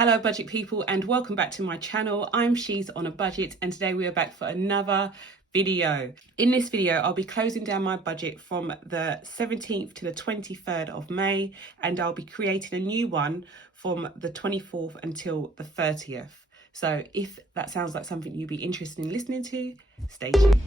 Hello budget people and welcome back to my channel. I'm She's on a Budget and today we are back for another video. In this video I'll be closing down my budget from the 17th to the 23rd of May and I'll be creating a new one from the 24th until the 30th. So if that sounds like something you'd be interested in listening to, stay tuned.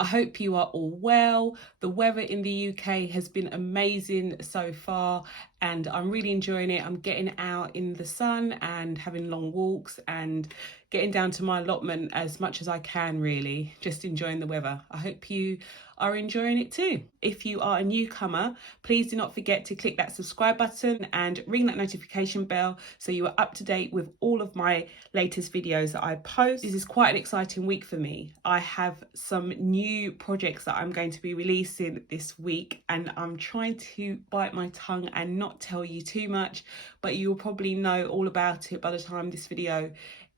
I hope you are all well. The weather in the UK has been amazing so far and I'm really enjoying it. I'm getting out in the sun and having long walks and getting down to my allotment as much as I can, really. Just enjoying the weather. I hope you are enjoying it too. If you are a newcomer, please do not forget to click that subscribe button and ring that notification bell so you are up to date with all of my latest videos that I post. This is quite an exciting week for me. I have some new projects that I'm going to be releasing this week and I'm trying to bite my tongue and not tell you too much, but you'll probably know all about it by the time this video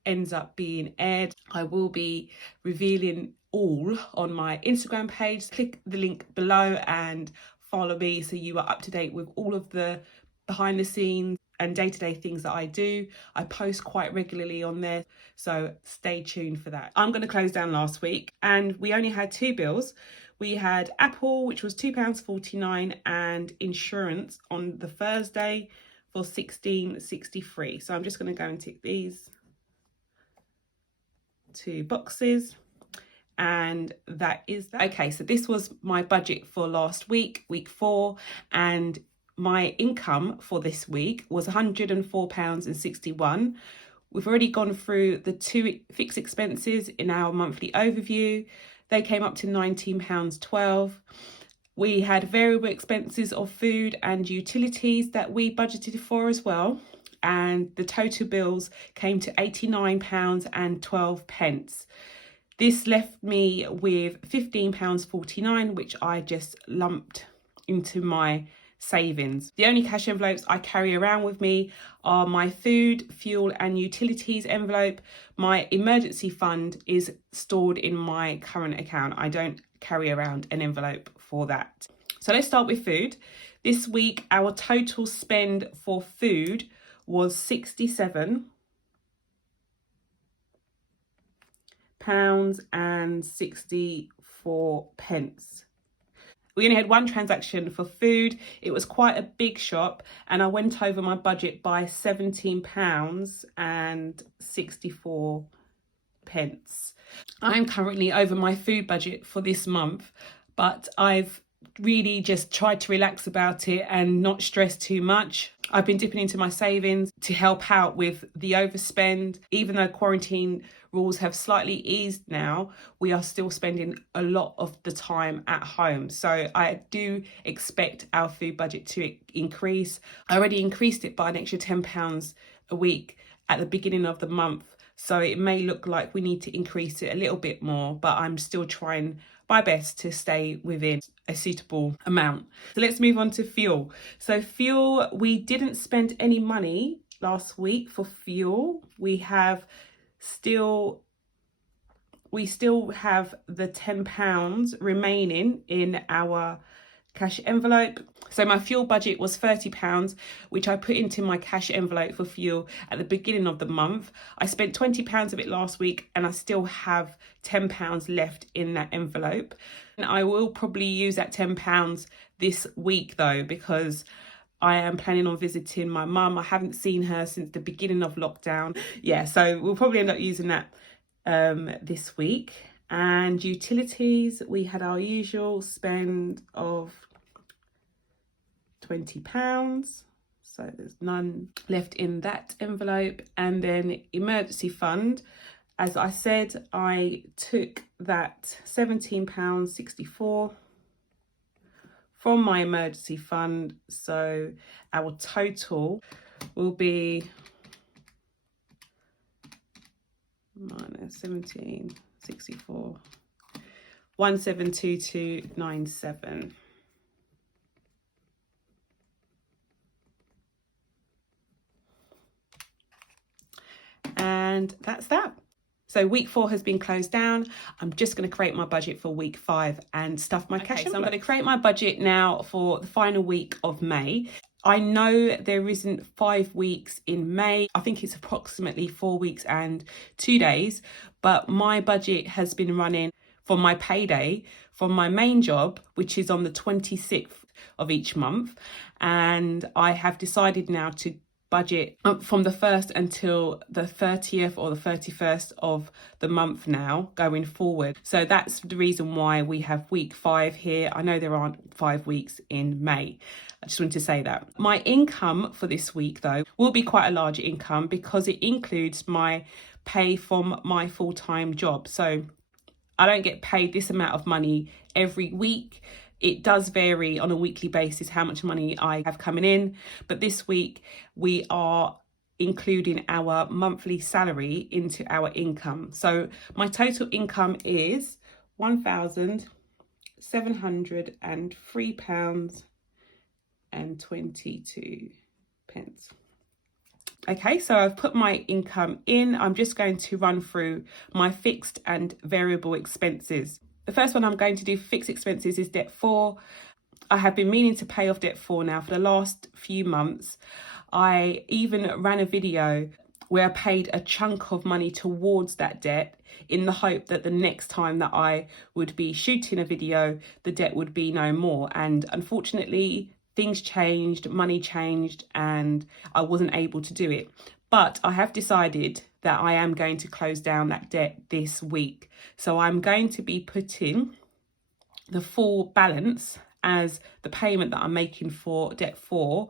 ends up being aired. I will be revealing all on my Instagram page. Click the link below and follow me so you are up to date with all of the behind the scenes and day-to-day things that I do. I post quite regularly on there, so stay tuned for that. I'm going to close down last week and we only had two bills. We had Apple, which was £2.49, and insurance on the Thursday for £16.63. So I'm just going to go and tick these two boxes. And that is that. Okay, so this was my budget for last week, week 4, and my income for this week was £104.61. We've already gone through the two fixed expenses in our monthly overview. They came up to £19.12. We had variable expenses of food and utilities that we budgeted for as well. And the total bills came to £89.12. This left me with £15.49, which I just lumped into my savings. The only cash envelopes I carry around with me are my food, fuel and utilities envelope. My emergency fund is stored in my current account. I don't carry around an envelope for that. So let's start with food. This week, our total spend for food was £67.64. We only had one transaction for food. It was quite a big shop and I went over my budget by £17.64. I'm currently over my food budget for this month, but I've really just tried to relax about it and not stress too much. I've been dipping into my savings to help out with the overspend. Even though quarantine rules have slightly eased now, we are still spending a lot of the time at home. So I do expect our food budget to increase. I already increased it by an extra £10 a week at the beginning of the month. So it may look like we need to increase it a little bit more, but I'm still trying my best to stay within a suitable amount. So let's move on to fuel. So fuel, we didn't spend any money last week for fuel. We still have the £10 remaining in our cash envelope. So my fuel budget was £30, which I put into my cash envelope for fuel at the beginning of the month. I spent £20 of it last week and I still have £10 left in that envelope. And I will probably use that £10 this week though, because I am planning on visiting my mum. I haven't seen her since the beginning of lockdown. Yeah, so we'll probably end up using that this week. And utilities, we had our usual spend of £20. So there's none left in that envelope. And then emergency fund, as I said, I took that £17.64 from my emergency fund. So our total will be minus 17.64, 172297. And that's that. So week 4 has been closed down. I'm just going to create my budget for week 5 and stuff my cash. So I'm going to create my budget now for the final week of May. I know there isn't 5 weeks in May. I think it's approximately 4 weeks and 2 days, but my budget has been running from my payday from my main job, which is on the 26th of each month. And I have decided now to budget from the 1st until the 30th or the 31st of the month now going forward. So that's the reason why we have week 5 here. I know there aren't 5 weeks in May. I just wanted to say that. My income for this week though will be quite a large income because it includes my pay from my full-time job. So I don't get paid this amount of money every week. It does vary on a weekly basis how much money I have coming in. But this week we are including our monthly salary into our income. So my total income is £1,703.22. Okay, so I've put my income in. I'm just going to run through my fixed and variable expenses. The first one I'm going to do for fixed expenses is debt 4. I have been meaning to pay off debt 4 now for the last few months. I even ran a video where I paid a chunk of money towards that debt in the hope that the next time that I would be shooting a video, the debt would be no more. And unfortunately, things changed, money changed, and I wasn't able to do it. But I have decided that I am going to close down that debt this week. So I'm going to be putting the full balance as the payment that I'm making for debt 4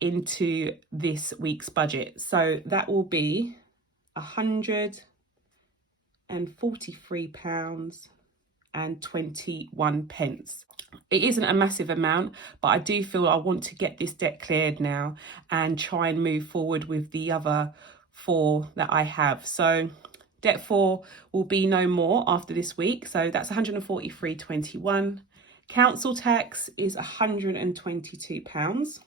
into this week's budget. So that will be £143.21. It isn't a massive amount, but I do feel I want to get this debt cleared now and try and move forward with the other 4 that I have. So debt 4 will be no more after this week. So that's £143.21. Council tax is £122.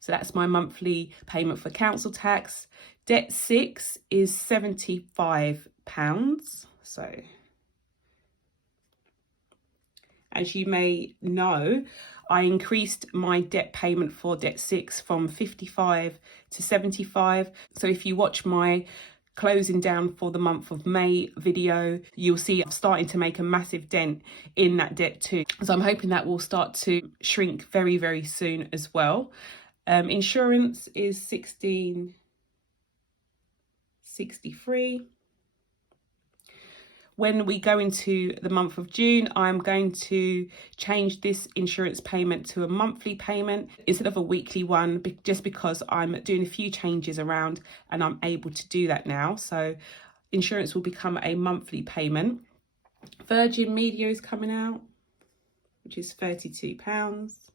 So that's my monthly payment for council tax. Debt 6 is £75. So as you may know, I increased my debt payment for debt 6 from 55 to 75. So if you watch my closing down for the month of May video, you'll see I'm starting to make a massive dent in that debt too. So I'm hoping that will start to shrink very, very soon as well. Insurance is £16.63. When we go into the month of June, I'm going to change this insurance payment to a monthly payment instead of a weekly one, just because I'm doing a few changes around and I'm able to do that now. So insurance will become a monthly payment. Virgin Media is coming out, which is £32.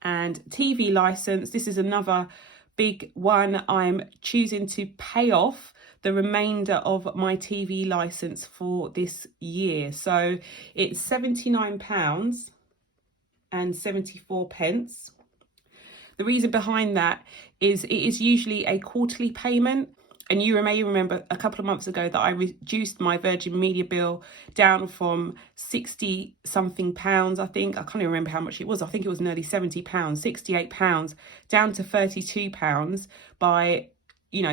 And TV license, this is another big one. I'm choosing to pay off the remainder of my TV license for this year. So it's £79.74. The reason behind that is it is usually a quarterly payment. And you may remember a couple of months ago that I reduced my Virgin Media bill down from 60 something pounds, I think. I can't even remember how much it was. I think it was nearly £70, £68, down to £32 by,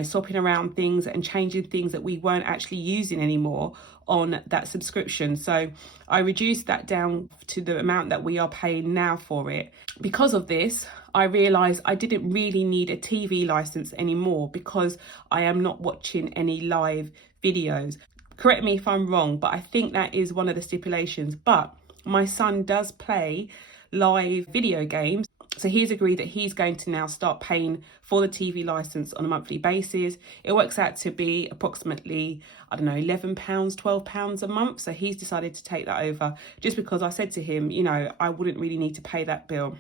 swapping around things and changing things that we weren't actually using anymore on that subscription. So I reduced that down to the amount that we are paying now for it. Because of this, I realised I didn't really need a TV licence anymore because I am not watching any live videos. Correct me if I'm wrong, but I think that is one of the stipulations. But my son does play live video games. So he's agreed that he's going to now start paying for the TV licence on a monthly basis. It works out to be approximately, £11, £12 a month. So he's decided to take that over just because I said to him, I wouldn't really need to pay that bill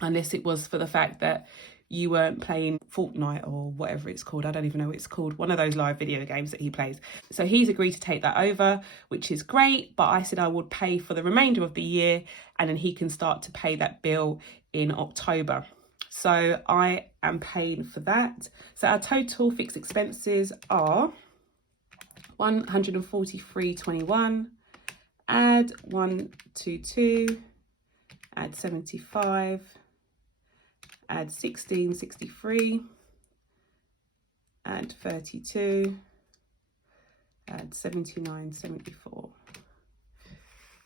unless it was for the fact that you weren't playing Fortnite or whatever it's called. I don't even know what it's called. One of those live video games that he plays. So he's agreed to take that over, which is great. But I said I would pay for the remainder of the year and then he can start to pay that bill in October. So I and paying for that. So our total fixed expenses are 143.21, add 122, add 75, add 16.63, add 32, add 79.74,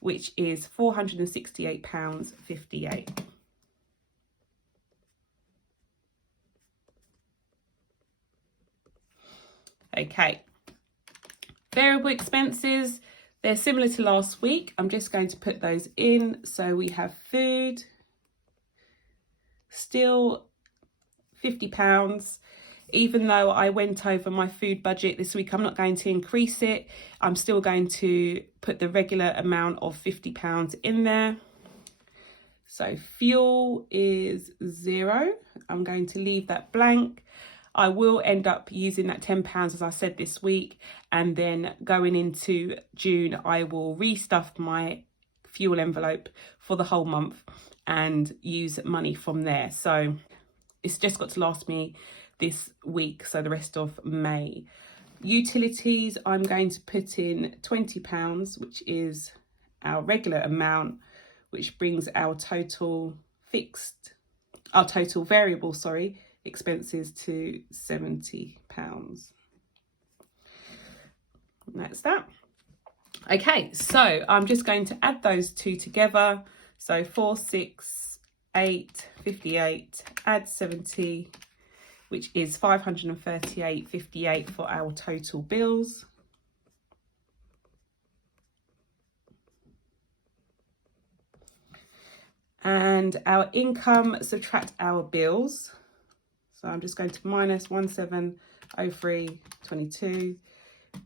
which is £468.58. Okay, variable expenses, they're similar to last week. I'm just going to put those in. So we have food, still £50. Even though I went over my food budget this week, I'm not going to increase it. I'm still going to put the regular amount of £50 in there. So fuel is £0. I'm going to leave that blank. I will end up using that £10, as I said, this week. And then going into June, I will restuff my fuel envelope for the whole month and use money from there. So it's just got to last me this week, so the rest of May. Utilities, I'm going to put in £20, which is our regular amount, which brings our total variable, expenses to £70. And that's that. Okay, so I'm just going to add those two together. So 468.58, add 70, which is 538.58 for our total bills. And our income, subtract our bills. So I'm just going to minus 1703.22,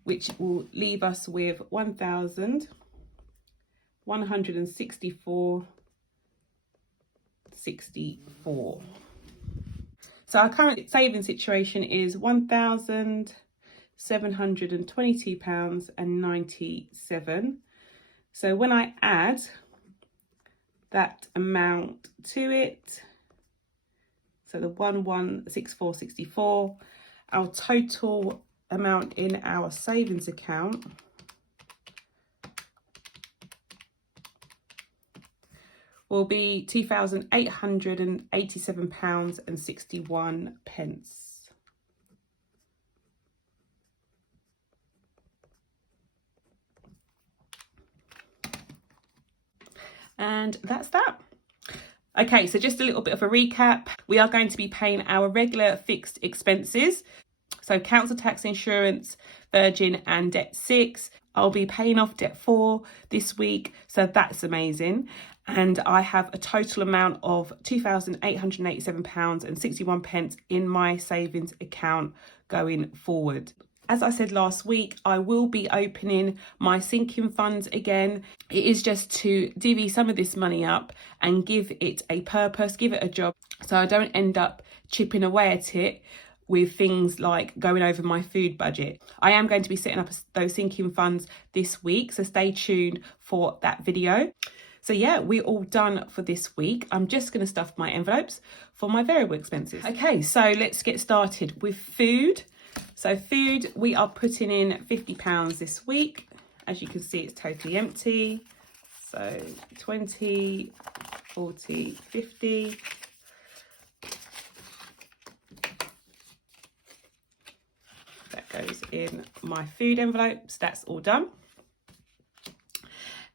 which will leave us with 1,164.64. So our current saving situation is £1,722.97. So when I add that amount to it, so the 1,164.64, our total amount in our savings account will be £2,887.61. And that's that. Okay, so just a little bit of a recap. We are going to be paying our regular fixed expenses. So council tax, insurance, Virgin and debt 6. I'll be paying off debt 4 this week. So that's amazing. And I have a total amount of £2,887.61 in my savings account going forward. As I said last week, I will be opening my sinking funds again. It is just to divvy some of this money up and give it a purpose, give it a job, so I don't end up chipping away at it with things like going over my food budget. I am going to be setting up those sinking funds this week, so stay tuned for that video. So yeah, we're all done for this week. I'm just going to stuff my envelopes for my variable expenses. Okay, so let's get started with food. So food, we are putting in £50 this week. As you can see, it's totally empty. So 20, 40, 50. That goes in my food envelopes. That's all done.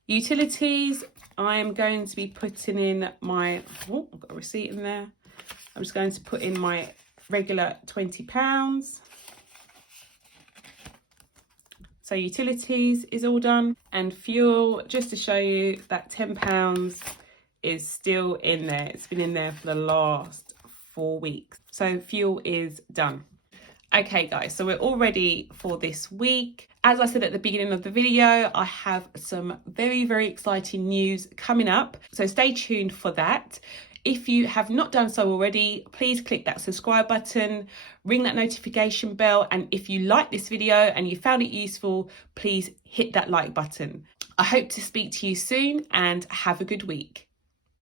Utilities, I'm going to be putting in my, oh, I've got a receipt in there. I'm just going to put in my regular £20. So utilities is all done. And fuel, just to show you that £10 is still in there. It's been in there for the last 4 weeks. So fuel is done. Okay guys, so we're all ready for this week. As I said at the beginning of the video, I have some very, very exciting news coming up. So stay tuned for that. If you have not done so already, please click that subscribe button, ring that notification bell, and if you like this video and you found it useful, please hit that like button. I hope to speak to you soon and have a good week.